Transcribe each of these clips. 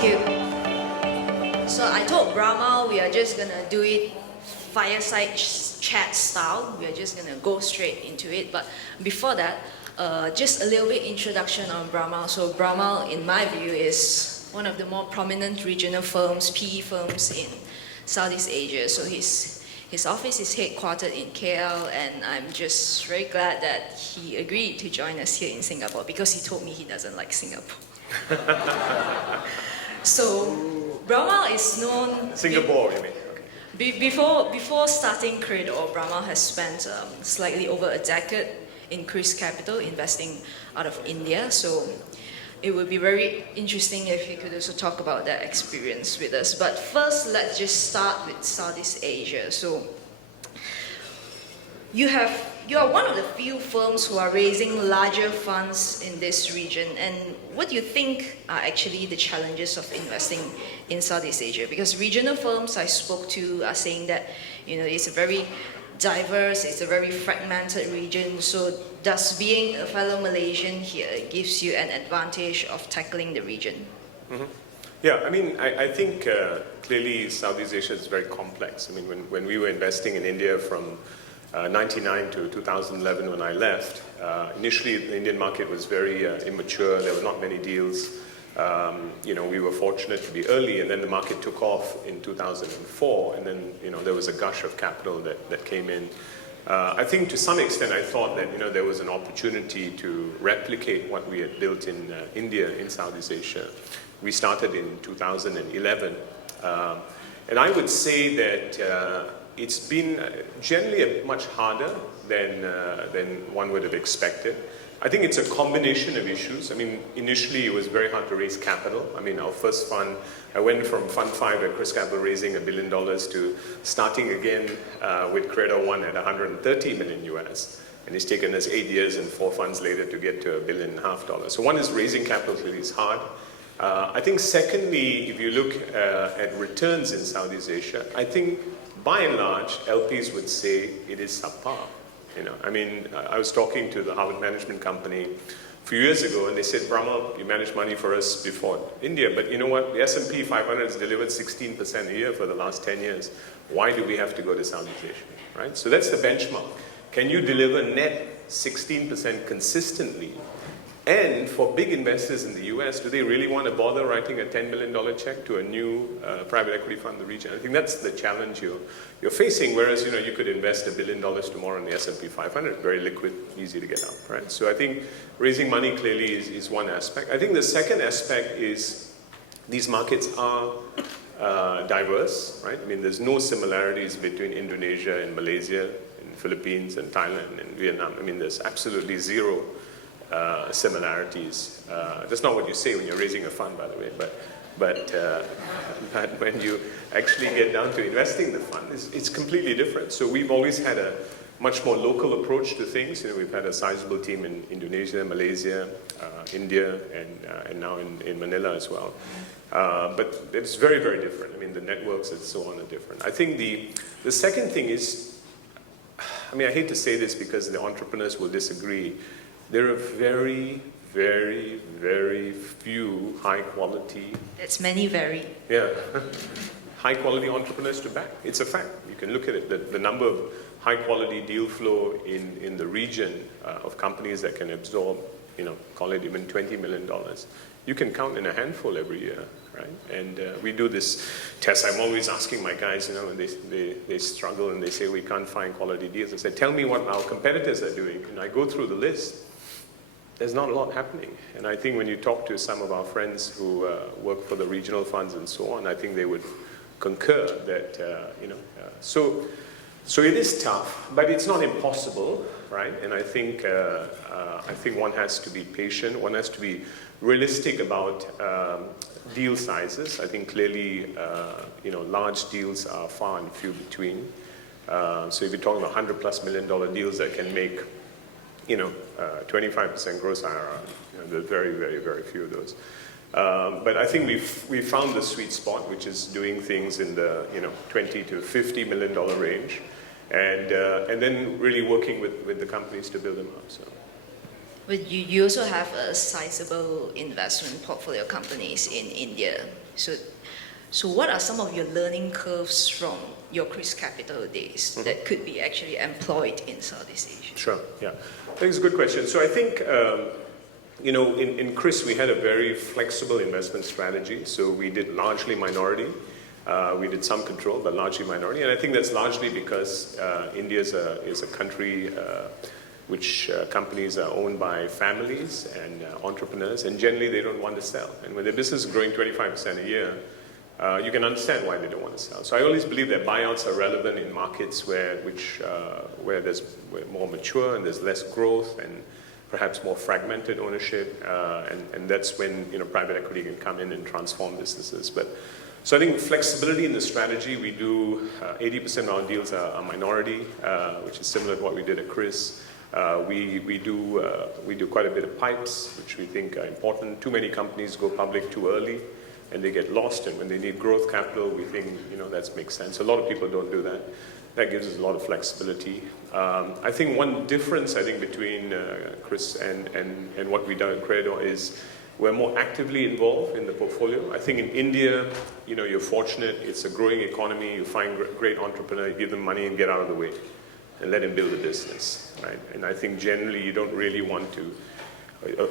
Thank you. So I told Brahmal we are just gonna do it fireside chat style. We are just gonna go straight into it. But before that, just a little bit introduction on Brahmal. So Brahmal, in my view, is one of the more prominent regional firms, PE firms in Southeast Asia. So his office is headquartered in KL, and I'm just very glad that he agreed to join us here in Singapore because he told me he doesn't like Singapore. So Brahmal is known... Singapore, you mean? Okay. Before starting Creador, Brahmal has spent slightly over a decade in increased capital investing out of India. So it would be very interesting if you could also talk about that experience with us. But first, let's just start with Southeast Asia. So you are one of the few firms who are raising larger funds in this region. And what do you think are actually the challenges of investing in Southeast Asia? Because regional firms I spoke to are saying that, it's a very diverse, it's a very fragmented region. So does being a fellow Malaysian here gives you an advantage of tackling the region? Mm-hmm. Yeah, I think clearly Southeast Asia is very complex. When we were investing in India from 99 to 2011 when I left, initially the Indian market was very immature. There were not many deals. We were fortunate to be early, and then the market took off in 2004, and then there was a gush of capital that came in. I think to some extent I thought that there was an opportunity to replicate what we had built in India in Southeast Asia. We started in 2011, and I would say that it's been generally much harder than one would have expected. I think it's a combination of issues. Initially it was very hard to raise capital. Our first fund, I went from Fund 5 at Chris Capital raising $1 billion to starting again with Creador 1 at $130 million US. And it's taken us 8 years and 4 funds later to get to $1.5 billion. So one is raising capital clearly is hard. I think secondly, if you look at returns in Southeast Asia, I think by and large, LPs would say it is subpar. I was talking to the Harvard Management Company a few years ago, and they said, Brahmal, you managed money for us before India, but you know what? The S&P 500 has delivered 16% a year for the last 10 years. Why do we have to go to Southeast Asia, right? So that's the benchmark. Can you deliver net 16% consistently? And for big investors in the US, do they really want to bother writing a $10 million check to a new private equity fund in the region? I think that's the challenge you're facing, whereas you could invest $1 billion tomorrow in the S&P 500, very liquid, easy to get out, right? So I think raising money clearly is one aspect. I think the second aspect is these markets are diverse, right? There's no similarities between Indonesia and Malaysia, and Philippines and Thailand and Vietnam. There's absolutely zero similarities. That's not what you say when you're raising a fund, by the way, but when you actually get down to investing the fund, it's completely different. So we've always had a much more local approach to things. We've had a sizable team in Indonesia, Malaysia, India, and now in Manila as well. But it's very, very different. The networks and so on are different. I think the second thing is, I hate to say this because the entrepreneurs will disagree, there are very, very, very few high-quality... It's many very. Yeah. High-quality entrepreneurs to back. It's a fact. You can look at it. The number of high-quality deal flow in the region of companies that can absorb, call it even $20 million. You can count in a handful every year, right? And we do this test. I'm always asking my guys, and they struggle and they say, we can't find quality deals. I say, tell me what our competitors are doing. And I go through the list. There's not a lot happening. And I think when you talk to some of our friends who work for the regional funds and so on, I think they would concur that, so it is tough, but it's not impossible, right? And I think one has to be patient. One has to be realistic about deal sizes. I think clearly, large deals are far and few between. So if you're talking about $100+ million deals that can make 25% gross IRR. There are very, very, very few of those. But I think we've found the sweet spot, which is doing things in the $20 to $50 million range, and then really working with the companies to build them up. So. But you also have a sizable investment portfolio companies in India. So what are some of your learning curves from your Chris Capital days that could be actually employed in Southeast Asia? Sure, yeah. I think it's a good question. So I think, in Chris, we had a very flexible investment strategy. So we did largely minority. We did some control, but largely minority. And I think that's largely because India is a country which companies are owned by families and entrepreneurs, and generally they don't want to sell. And when their business is growing 25% a year, you can understand why they don't want to sell. So I always believe that buyouts are relevant in markets where there's more mature and there's less growth and perhaps more fragmented ownership, and that's when private equity can come in and transform businesses. So I think flexibility in the strategy. We do 80% of our deals are minority, which is similar to what we did at Chris. We do quite a bit of pipes, which we think are important. Too many companies go public too early, and they get lost. And when they need growth capital, we think that makes sense. A lot of people don't do that. That gives us a lot of flexibility. I think one difference between Chris and what we do at Creador is we're more actively involved in the portfolio. I think in India, you're fortunate. It's a growing economy. You find great entrepreneur, you give them money and get out of the way and let him build a business, right? And I think generally you don't really want to,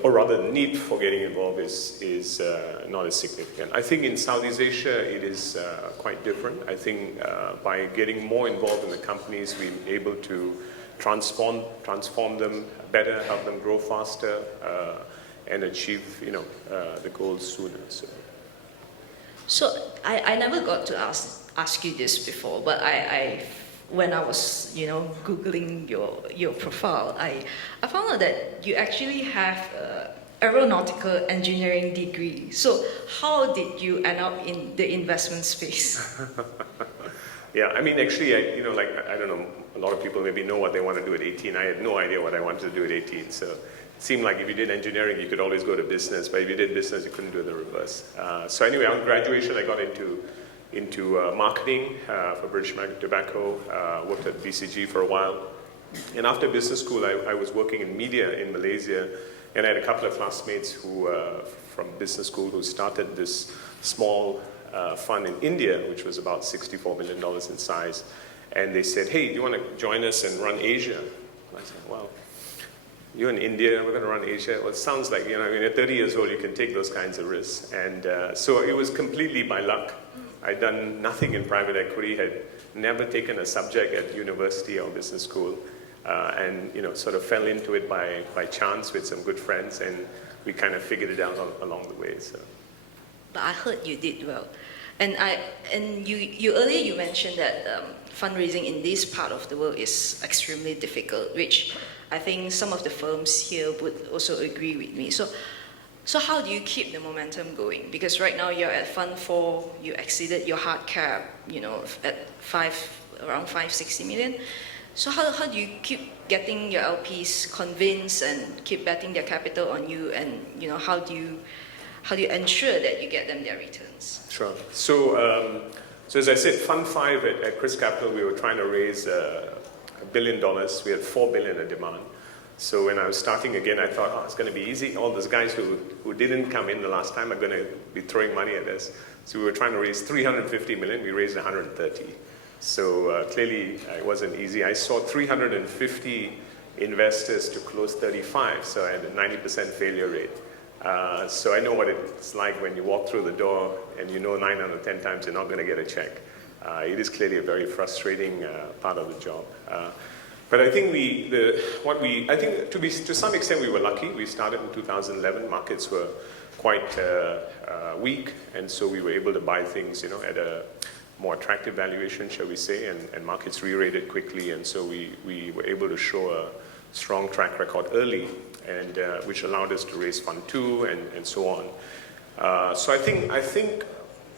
or rather the need for getting involved is not as significant. I think in Southeast Asia it is quite different. I think by getting more involved in the companies, we're able to transform them better, help them grow faster, and achieve the goals sooner. So I never got to ask you this before, but when I was Googling your profile, I found out that you actually have an aeronautical engineering degree. So how did you end up in the investment space? Yeah, I mean, actually, I don't know, a lot of people maybe know what they want to do at 18. I had no idea what I wanted to do at 18. So it seemed like if you did engineering, you could always go to business. But if you did business, you couldn't do the reverse. So anyway, on graduation, I got into marketing for British American Tobacco, worked at BCG for a while. And after business school, I was working in media in Malaysia, and I had a couple of classmates who from business school who started this small fund in India, which was about $64 million in size. And they said, hey, do you want to join us and run Asia? And I said, well, you're in India, we're going to run Asia. Well, it sounds like, when you're 30 years old, you can take those kinds of risks. And so it was completely by luck. I'd done nothing in private equity, had never taken a subject at university or business school, and sort of fell into it by chance with some good friends, and we kind of figured it out along the way. So. But I heard you did well, and you earlier you mentioned that fundraising in this part of the world is extremely difficult, which I think some of the firms here would also agree with me. So how do you keep the momentum going? Because right now you're at Fund 4, you exceeded your hard cap, at around 560 million. So how do you keep getting your LPs convinced and keep betting their capital on you? And how do you ensure that you get them their returns? Sure. So as I said, Fund 5 at Chris Capital, we were trying to raise $1 billion. We had $4 billion in demand. So when I was starting again, I thought, it's going to be easy. All those guys who didn't come in the last time are going to be throwing money at us. So we were trying to raise 350 million. We raised 130. So clearly it wasn't easy. I saw 350 investors to close 35. So I had a 90% failure rate. So I know what it's like when you walk through the door and 9 out of 10 times you're not going to get a check. It is clearly a very frustrating part of the job. But I think to some extent we were lucky. We started in 2011. Markets were quite weak, and so we were able to buy things, at a more attractive valuation, shall we say, and markets re-rated quickly, and so we were able to show a strong track record early, and which allowed us to raise Fund 2 and so on. So I think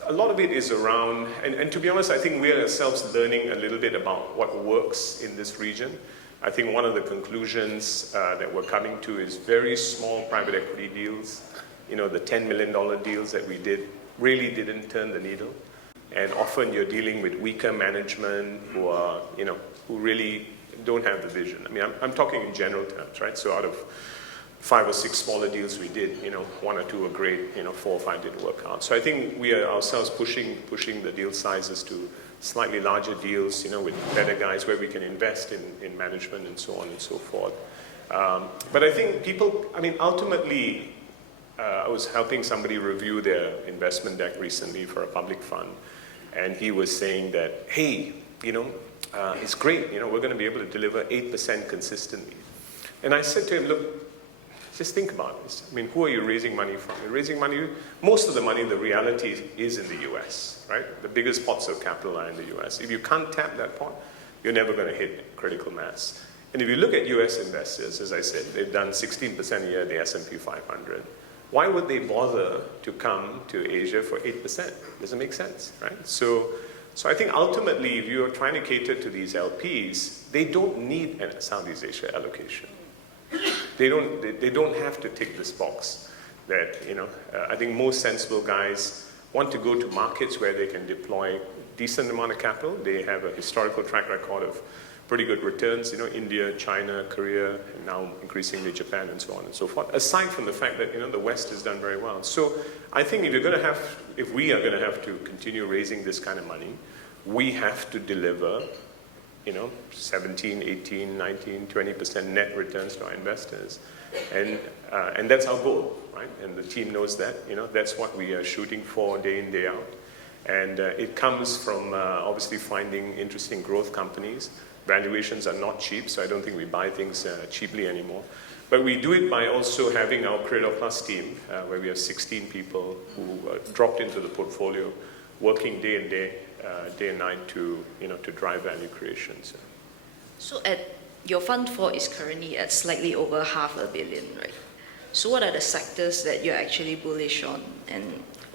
a lot of it is around, and to be honest, I think we are ourselves learning a little bit about what works in this region. I think one of the conclusions that we're coming to is very small private equity deals. The $10 million deals that we did really didn't turn the needle. And often you're dealing with weaker management who are, who really don't have the vision. I mean, I'm talking in general terms, right? So out of 5 or 6 smaller deals we did, 1 or 2 were great, 4 or 5 didn't work out. So I think we are ourselves pushing the deal sizes to slightly larger deals, with better guys where we can invest in management and so on and so forth. But I think ultimately, I was helping somebody review their investment deck recently for a public fund, and he was saying that, hey, it's great, we're going to be able to deliver 8% consistently. And I said to him, look, just think about this. Who are you raising money from? You're raising money, most of the money, the reality is in the US, right? The biggest pots of capital are in the US. If you can't tap that pot, you're never going to hit critical mass. And if you look at US investors, as I said, they've done 16% a year in the S&P 500. Why would they bother to come to Asia for 8%? Doesn't make sense, right? So I think ultimately, if you're trying to cater to these LPs, they don't need a Southeast Asia allocation. They don't have to tick this box that, I think most sensible guys want to go to markets where they can deploy decent amount of capital. They have a historical track record of pretty good returns, India, China, Korea, and now increasingly Japan and so on and so forth. Aside from the fact that, the West has done very well. So I think if we are going to have to continue raising this kind of money, we have to deliver 17, 18, 19, 20% net returns to our investors. And that's our goal, right? And the team knows that, that's what we are shooting for day in, day out. And it comes from obviously finding interesting growth companies. Valuations are not cheap, so I don't think we buy things cheaply anymore. But we do it by also having our Creador Plus team, where we have 16 people who dropped into the portfolio, working day and night to drive value creation. So your Fund 4 is currently at slightly over $500 million, right? So what are the sectors that you're actually bullish on, and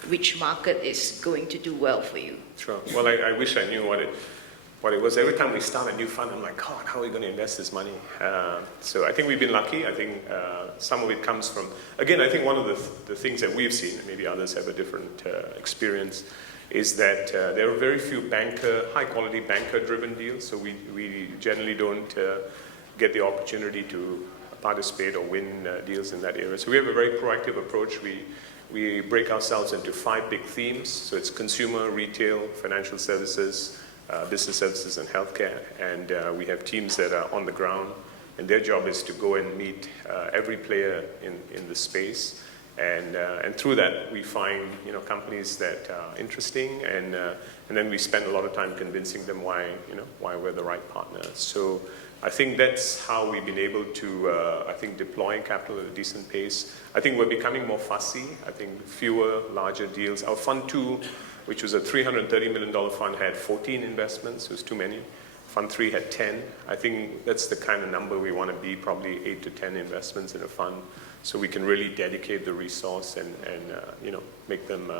which market is going to do well for you? Sure. Well, I wish I knew what it was. Every time we start a new fund, I'm like, God, how are we going to invest this money? So I think we've been lucky. I think some of it comes from, again, I think one of the things that we've seen, and maybe others have a different experience, is that there are very few high-quality banker-driven deals. So we generally don't get the opportunity to participate or win deals in that area. So we have a very proactive approach. We break ourselves into 5 big themes. So it's consumer, retail, financial services, business services, and healthcare. And we have teams that are on the ground, and their job is to go and meet every player in the space. And through that, we find companies that are interesting, and then we spend a lot of time convincing them why we're the right partner. So I think that's how we've been able to deploy capital at a decent pace. I think we're becoming more fussy. I think fewer, larger deals. Our Fund 2, which was a $330 million fund, had 14 investments. It was too many. Fund 3 had 10. I think that's the kind of number we want to be, probably 8 to 10 investments in a fund, so we can really dedicate the resource and make them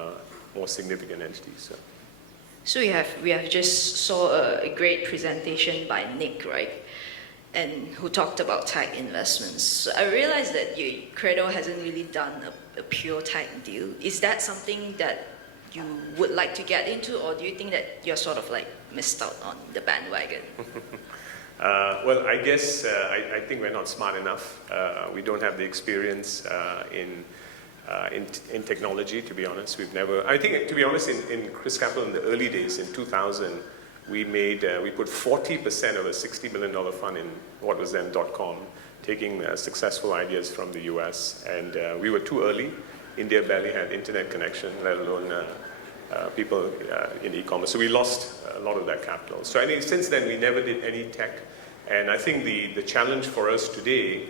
more significant entities. So we have just saw a great presentation by Nick, right? And who talked about tech investments. So I realized that Creador hasn't really done a pure tech deal. Is that something that you would like to get into, or do you think that you're sort of like missed out on the bandwagon? Well, I guess I think we're not smart enough. We don't have the experience in technology, to be honest. We've never. I think, to be honest, in Chris Capital in the early days, in 2000, we put 40% of a $60 million fund in what was then .com, taking successful ideas from the US, and we were too early. India barely had internet connection, let alone people in e-commerce. So we lost a lot of that capital. So I think since then we never did any tech. And I think the challenge for us today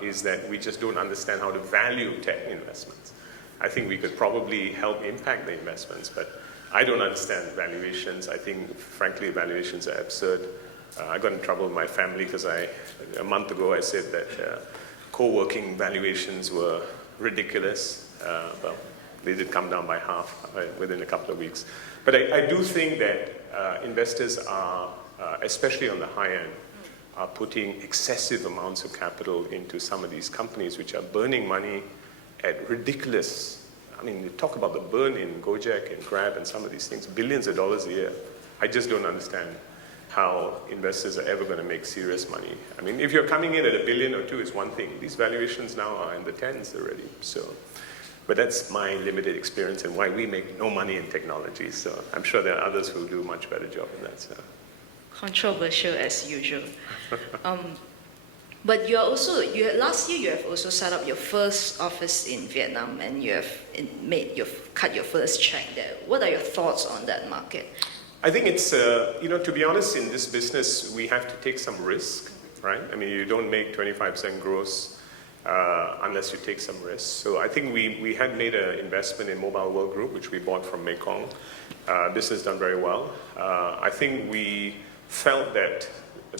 is that we just don't understand how to value tech investments. I think we could probably help impact the investments, but I don't understand valuations. I think, frankly, valuations are absurd. I got in trouble with my family because a month ago I said that co-working valuations were ridiculous. Well, they did come down by half within a couple of weeks. But I do think that investors are, especially on the high end, are putting excessive amounts of capital into some of these companies which are burning money at ridiculous. I mean, you talk about the burn in Gojek and Grab and some of these things, billions of dollars a year. I just don't understand. how investors are ever going to make serious money. I mean, if you're coming in at $1 billion or $2 billion, it's one thing. These valuations now are in the tens already. So, but that's my limited experience and why we make no money in technology. So I'm sure there are others who do a much better job in that. So. Controversial as usual. But last year you have also set up your first office in Vietnam, and you've cut your first check there. What are your thoughts on that market? I think it's, to be honest, in this business, we have to take some risk, right? I mean, you don't make 25% gross unless you take some risk. So I think we had made an investment in Mobile World Group, which we bought from Mekong. Business done very well. I think we felt that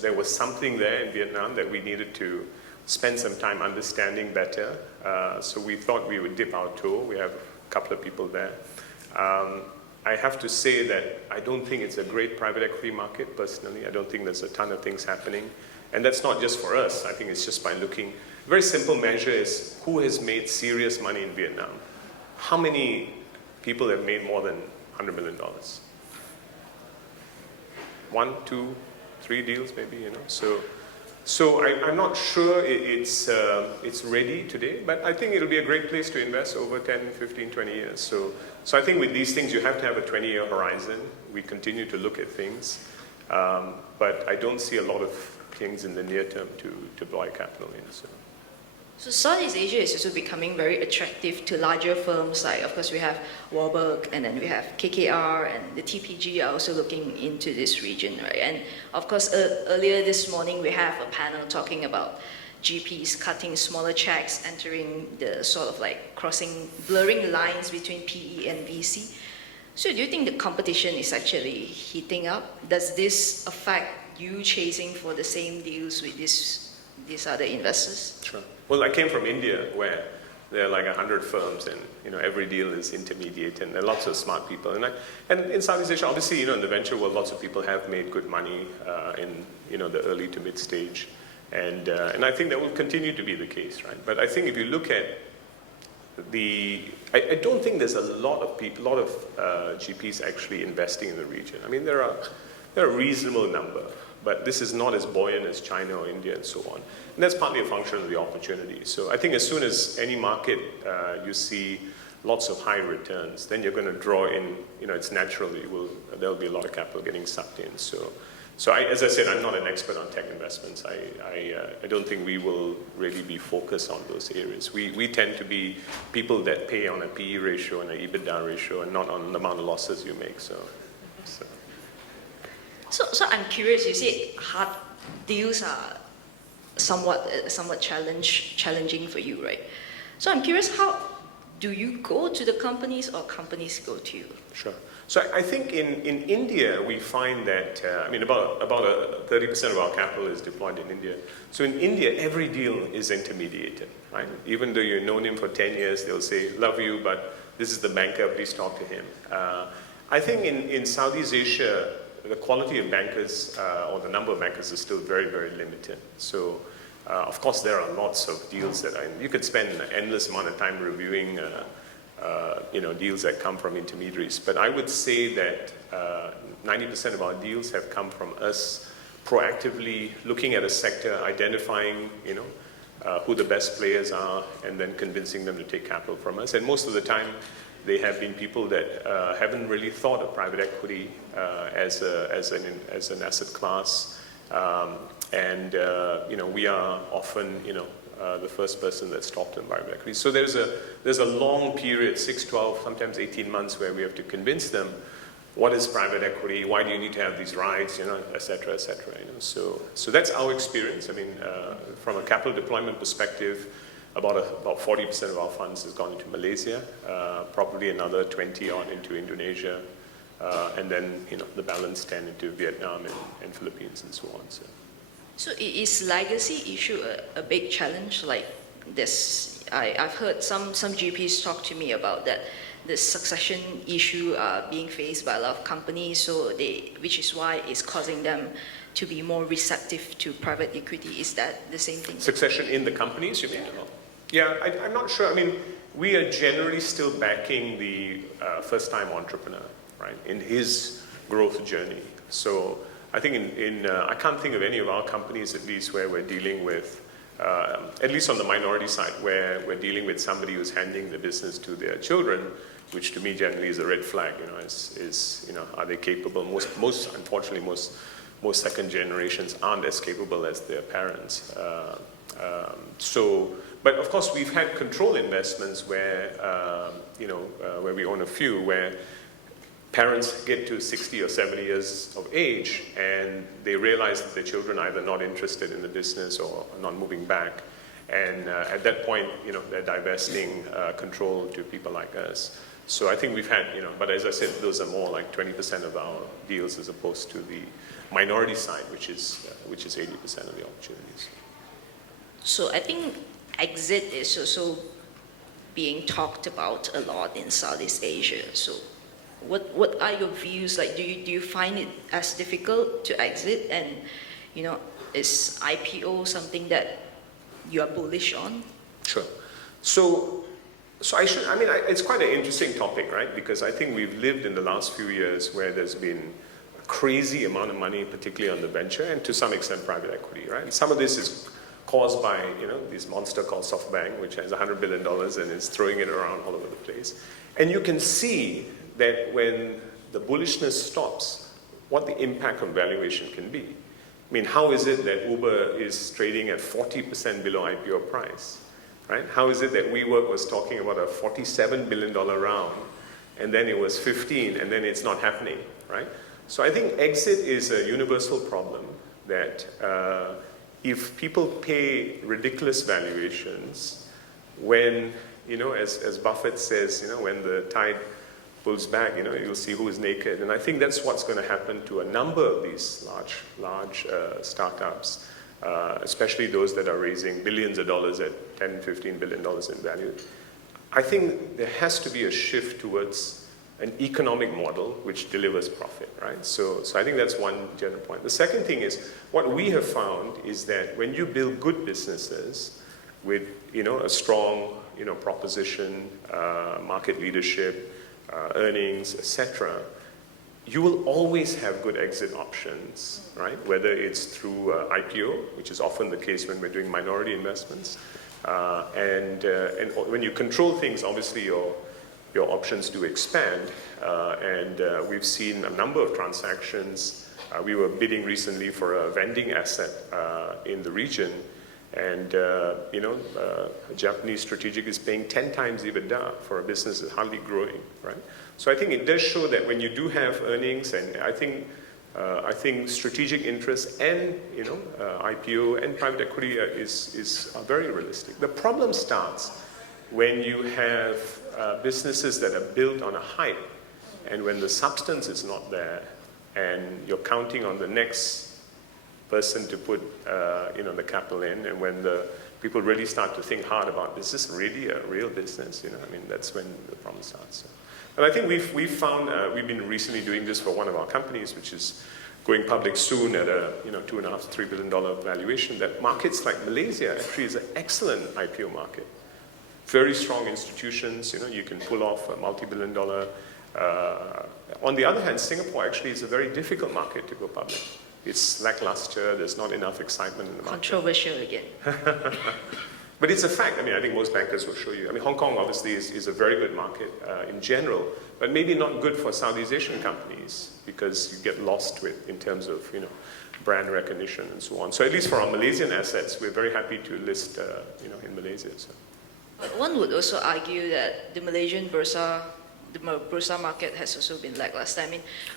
there was something there in Vietnam that we needed to spend some time understanding better. So we thought we would dip our toe. We have a couple of people there. I have to say that I don't think it's a great private equity market, personally. I don't think there's a ton of things happening. And that's not just for us. I think it's just by looking. A very simple measure is who has made serious money in Vietnam? How many people have made more than $100 million? 1, 2, 3 deals maybe, So I'm not sure it's ready today, but I think it'll be a great place to invest over 10, 15, 20 years. So I think with these things, you have to have a 20-year horizon. We continue to look at things, but I don't see a lot of things in the near term to deploy capital in. So Southeast Asia is also becoming very attractive to larger firms. Like, of course, we have Warburg, and then we have KKR, and the TPG are also looking into this region, right? And of course, earlier this morning, we have a panel talking about GPs cutting smaller checks, entering the sort of like blurring lines between PE and VC. So do you think the competition is actually heating up? Does this affect you chasing for the same deals with these other investors? Sure. Well, I came from India, where there are like 100 firms, and every deal is intermediate, and there are lots of smart people. And in Southeast Asia, obviously, in the venture world, lots of people have made good money in the early to mid stage, and I think that will continue to be the case, right? But I think if you look at I don't think there's a lot of GPs actually investing in the region. I mean, there are a reasonable number, but this is not as buoyant as China or India and so on. And that's partly a function of the opportunity. So I think as soon as any market you see lots of high returns, then you're going to draw in, it's natural, there'll be a lot of capital getting sucked in. So as I said, I'm not an expert on tech investments. I don't think we will really be focused on those areas. We tend to be people that pay on a PE ratio and an EBITDA ratio, and not on the amount of losses you make. So I'm curious. You said hard deals are somewhat challenging for you, right? So I'm curious, how do you go to the companies, or companies go to you? Sure. So I think in India we find that about 30% of our capital is deployed in India. So in India, every deal is intermediated, right? Even though you've known him for 10 years, they'll say, "Love you, but this is the banker. Please talk to him." I think in Southeast Asia, the quality of bankers or the number of bankers is still very, very limited. So, of course, there are lots of deals you could spend an endless amount of time reviewing, deals that come from intermediaries. But I would say that 90% of our deals have come from us proactively looking at a sector, identifying, who the best players are, and then convincing them to take capital from us. And most of the time, they have been people that haven't really thought of private equity as an asset class, we are often the first person that's talked to private equity. So there's a long period, 6, 12, sometimes 18 months, where we have to convince them what is private equity, why do you need to have these rights, et cetera, et cetera. So that's our experience. I mean, from a capital deployment perspective, about 40% of our funds has gone into Malaysia, probably another 20 on into Indonesia, and then the balance 10 into Vietnam and Philippines and so on. So is legacy issue a big challenge? Like this, I've heard some GPs talk to me about that. The succession issue being faced by a lot of companies, which is why it's causing them to be more receptive to private equity. Is that the same thing? Succession in the companies, you mean? Yeah, I'm not sure. I mean, we are generally still backing the first-time entrepreneur, right, in his growth journey. So I think I can't think of any of our companies, at least, where we're dealing with, at least on the minority side, where we're dealing with somebody who's handing the business to their children, which to me generally is a red flag. Are they capable? Unfortunately, most second generations aren't as capable as their parents. But of course, we've had control investments where, where we own a few, where parents get to 60 or 70 years of age and they realize that their children are either not interested in the business or not moving back. And at that point, they're divesting control to people like us. So I think we've had, but as I said, those are more like 20% of our deals as opposed to the minority side, which is 80% of the opportunities. So I think exit is also being talked about a lot in Southeast Asia. So what are your views? Like, do you find it as difficult to exit? And, is IPO something that you are bullish on? Sure. So it's quite an interesting topic, right? Because I think we've lived in the last few years where there's been a crazy amount of money, particularly on the venture and to some extent private equity, right? And some of this is caused by, this monster called SoftBank, which has $100 billion and is throwing it around all over the place. And you can see that when the bullishness stops, what the impact on valuation can be. I mean, how is it that Uber is trading at 40% below IPO price, right? How is it that WeWork was talking about a $47 billion round, and then it was 15, and then it's not happening, right? So I think exit is a universal problem that if people pay ridiculous valuations, when, as Buffett says, when the tide pulls back, you'll see who is naked. And I think that's what's going to happen to a number of these large startups, especially those that are raising billions of dollars at $10, $15 billion in value. I think there has to be a shift towards an economic model which delivers profit, right? So I think that's one general point. The second thing is, what we have found is that when you build good businesses with, a strong, proposition, market leadership, earnings, etc., you will always have good exit options, right? Whether it's through IPO, which is often the case when we're doing minority investments, and when you control things, obviously your options do expand, and we've seen a number of transactions. We were bidding recently for a vending asset in the region, and a Japanese strategic is paying 10 times EBITDA for a business that's hardly growing, right? So I think it does show that when you do have earnings, and I think strategic interest and IPO and private equity are very realistic. The problem starts when you have businesses that are built on a hype, and when the substance is not there, and you're counting on the next person to put the capital in, and when the people really start to think hard about, is this really a real business? That's when the problem starts. But I think we've found, we've been recently doing this for one of our companies, which is going public soon at a $2.5 to $3 billion valuation, that markets like Malaysia actually is an excellent IPO market. Very strong institutions, you can pull off a multi-billion dollar. On the other hand, Singapore actually is a very difficult market to go public. It's lackluster, there's not enough excitement in the market. Controversial again. But it's a fact. I think most bankers will show you. Hong Kong obviously is a very good market in general, but maybe not good for Southeast Asian companies because you get lost in terms of, brand recognition and so on. So at least for our Malaysian assets, we're very happy to list, in Malaysia. So. But one would also argue that the Malaysian Bursa market has also been lackluster.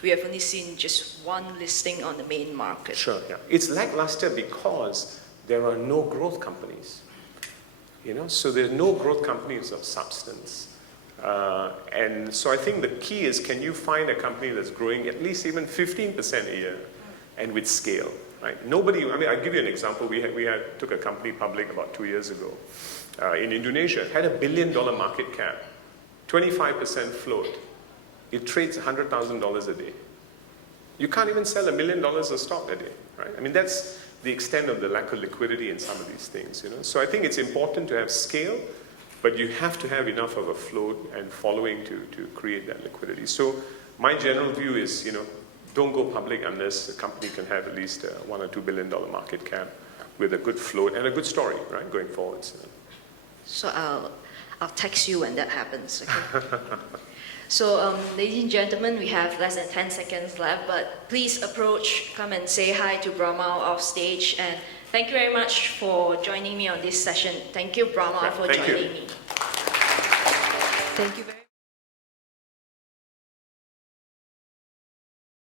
We have only seen just one listing on the main market. Sure, yeah. It's lackluster because there are no growth companies. So there are no growth companies of substance. And so I think the key is, can you find a company that's growing at least even 15% a year and with scale, right? Nobody, I'll give you an example. We took a company public about 2 years ago in Indonesia. It had $1 billion market cap, 25% float. It trades $100,000 a day. You can't even sell $1 million of stock a day, right? That's the extent of the lack of liquidity in some of these things, So I think it's important to have scale, but you have to have enough of a float and following to create that liquidity. So my general view is, don't go public unless the company can have at least $1 or $2 billion market cap with a good float and a good story, right, going forward. So I'll text you when that happens, okay? So, ladies and gentlemen, we have less than 10 seconds left, but please come and say hi to Brahmal off stage. And thank you very much for joining me on this session. Thank you, Brahmal, for joining me. Thank you very much.